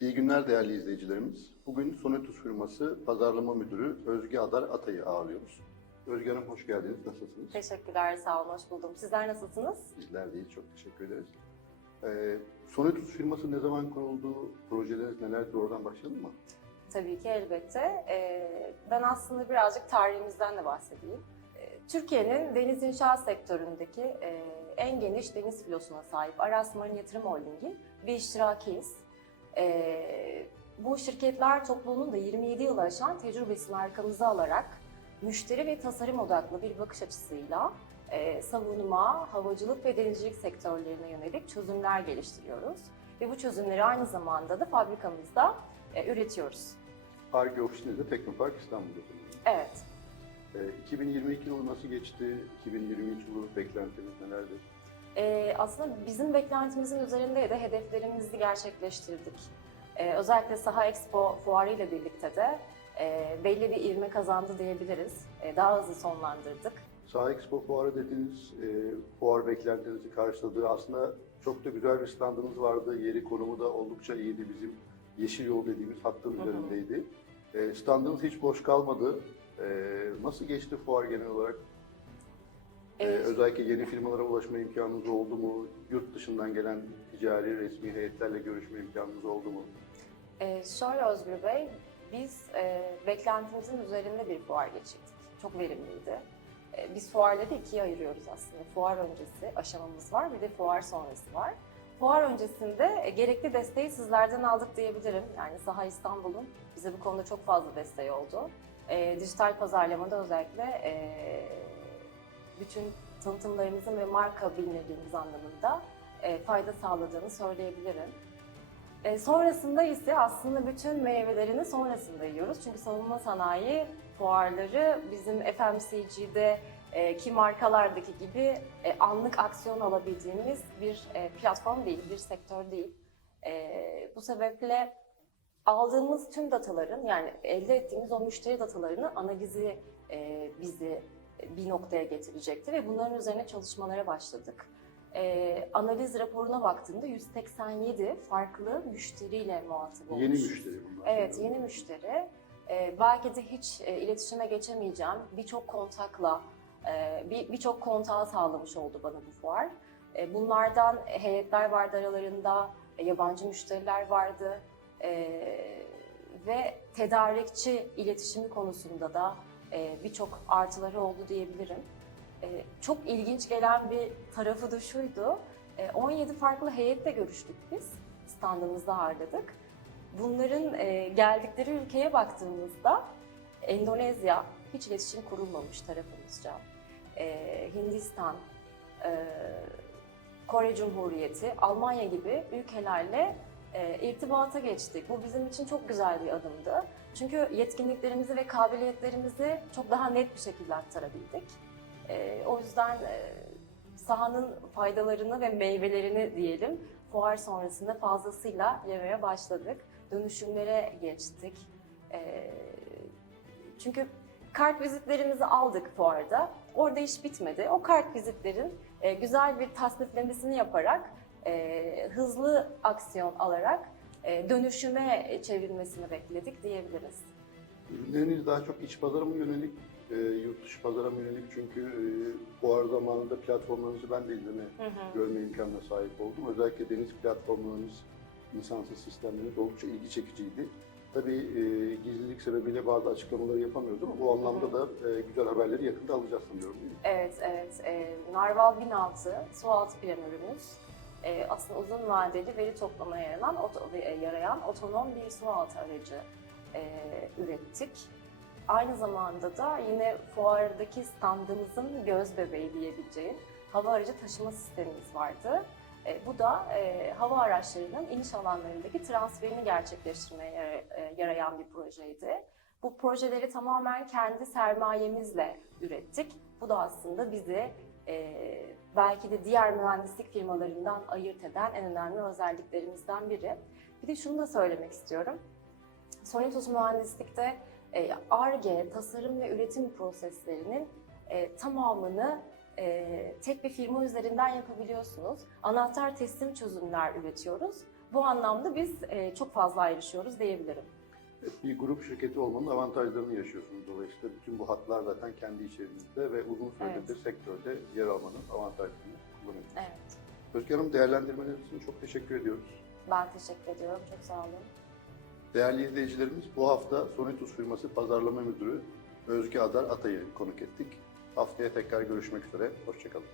İyi günler değerli izleyicilerimiz. Bugün Sonetus firması pazarlama müdürü Özge Adar Atay'ı ağırlıyoruz. Özge Hanım hoş geldiniz. Nasılsınız? Teşekkürler, sağ olun, hoş buldum. Sizler nasılsınız? Bizler değil, çok teşekkür ederiz. Ee, Sonetus firması ne zaman kuruldu? Projeleriniz nelerdir? Oradan başlayalım mı? Tabii ki elbette. Ee, ben aslında birazcık tarihimizden de bahsedeyim. Ee, Türkiye'nin deniz inşaat sektöründeki e, en geniş deniz filosuna sahip Aras Marin Yatırım Holding'i bir iştirakiyiz. Ee, bu şirketler topluluğunun da 27 yıl aşan tecrübesini arkamıza alarak müşteri ve tasarım odaklı bir bakış açısıyla e, savunma, havacılık ve denizcilik sektörlerine yönelik çözümler geliştiriyoruz. Ve bu çözümleri aynı zamanda da fabrikamızda e, üretiyoruz. Arge ofisiniz de Teknopark İstanbul'da. Evet, Ee, 2022 yılı nasıl geçti? 2023 yılı beklentiniz nelerdir? E, aslında bizim beklentimizin üzerindeydi, hedeflerimizi gerçekleştirdik. E, özellikle Saha Expo fuarı ile birlikte de e, belli bir ivme kazandı diyebiliriz. E, daha hızlı sonlandırdık. Saha Expo fuarı dediğiniz e, fuar beklentinizi karşıladı. Aslında çok da güzel bir standınız vardı. Yeri konumu da oldukça iyiydi. Bizim Yeşil Yol dediğimiz hattın Hı hı. üzerindeydi. E, standınız hiç boş kalmadı. E, nasıl geçti fuar genel olarak? E, E, özellikle yeni firmalara ulaşma imkanınız oldu mu? Yurt dışından gelen ticari resmi heyetlerle görüşme imkanınız oldu mu? Ee, şöyle Özgür Bey, biz e, beklentimizin üzerinde bir fuar geçirdik. Çok verimliydi. E, biz fuarları ikiye ayırıyoruz aslında. Fuar öncesi aşamamız var, bir de fuar sonrası var. Fuar öncesinde e, gerekli desteği sizlerden aldık diyebilirim. Yani Saha İstanbul'un bize bu konuda çok fazla desteği oldu. E, dijital pazarlamada özellikle e, bütün tanıtımlarımızın ve marka bilinirliğimiz anlamında e, fayda sağladığını söyleyebilirim. E, sonrasında ise aslında bütün meyvelerini sonrasında yiyoruz. Çünkü savunma sanayi fuarları bizim FMCG'de e, ki markalardaki gibi e, anlık aksiyon alabildiğimiz bir e, platform değil, bir sektör değil. E, bu sebeple aldığımız tüm dataların yani elde ettiğimiz o müşteri datalarını analizi e, bizi bir noktaya getirecekti ve bunların üzerine çalışmalara başladık. E, analiz raporuna baktığımda 187 farklı müşteriyle muhatap olmuş. Yeni müşteri bunlar. Evet, yeni müşteri. Ee, belki de hiç e, iletişime geçemeyeceğim birçok kontakla, e, bir birçok kontağı sağlamış oldu bana bu fuar. E, bunlardan heyetler vardı aralarında, e, yabancı müşteriler vardı e, ve tedarikçi iletişimi konusunda da e, birçok artıları oldu diyebilirim. E, çok ilginç gelen bir tarafı da şuydu, e, 17 farklı heyetle görüştük biz, standımızda ağırladık. Bunların e, geldikleri ülkeye baktığımızda Endonezya hiç iletişim kurulmamış tarafımızca. E, Hindistan, e, Kore Cumhuriyeti, Almanya gibi ülkelerle e, irtibata geçtik. Bu bizim için çok güzel bir adımdı. Çünkü yetkinliklerimizi ve kabiliyetlerimizi çok daha net bir şekilde aktarabildik. E, o yüzden e, sahanın faydalarını ve meyvelerini diyelim fuar sonrasında fazlasıyla yemeye başladık. Dönüşümlere geçtik. Ee, çünkü kart vizitlerimizi aldık fuarda. Orada iş bitmedi. O kart vizitlerin e, güzel bir tasniflemesini yaparak, e, hızlı aksiyon alarak e, dönüşüme çevirmesini bekledik diyebiliriz. Ürünleriniz daha çok iç pazara mı yönelik, e, yurt dışı pazara mı yönelik? Çünkü e, fuar zamanında platformlarınızı ben de izleme, görme imkanına sahip oldum. Özellikle deniz platformlarınız, insansız sistemleriniz oldukça ilgi çekiciydi. Tabii e, gizlilik sebebiyle bazı açıklamaları yapamıyoruz ama bu anlamda da e, güzel haberleri yakında alacağız sanıyorum? Evet, evet. E, Narval 1006 sualtı planörümüz. E, aslında uzun vadeli veri toplamaya yarayan, oto- e, yarayan otonom bir sualtı aracı e, ürettik. Aynı zamanda da yine fuardaki standımızın göz bebeği diyebileceğim hava aracı taşıma sistemimiz vardı. E, bu da e, hava araçlarının iniş alanlarındaki transferini gerçekleştirmeye e, yarayan bir projeydi. Bu projeleri tamamen kendi sermayemizle ürettik. Bu da aslında bizi e, belki de diğer mühendislik firmalarından ayırt eden en önemli özelliklerimizden biri. Bir de şunu da söylemek istiyorum. Sonitus Mühendislik'te ARGE, tasarım ve üretim proseslerinin e, tamamını e, tek bir firma üzerinden yapabiliyorsunuz. Anahtar teslim çözümler üretiyoruz. Bu anlamda biz e, çok fazla ayrışıyoruz diyebilirim. Bir grup şirketi olmanın avantajlarını yaşıyorsunuz. Dolayısıyla bütün bu hatlar zaten kendi içerimizde ve uzun süredir Evet. de sektörde yer almanın avantajlarını kullanıyoruz. Evet. Özge Hanım değerlendirmeleriniz için çok teşekkür ediyoruz. Ben teşekkür ediyorum. Çok sağ olun. Değerli izleyicilerimiz bu hafta Sonitus firması pazarlama müdürü Özge Adar Atay'ı konuk ettik. Haftaya tekrar görüşmek üzere. Hoşçakalın.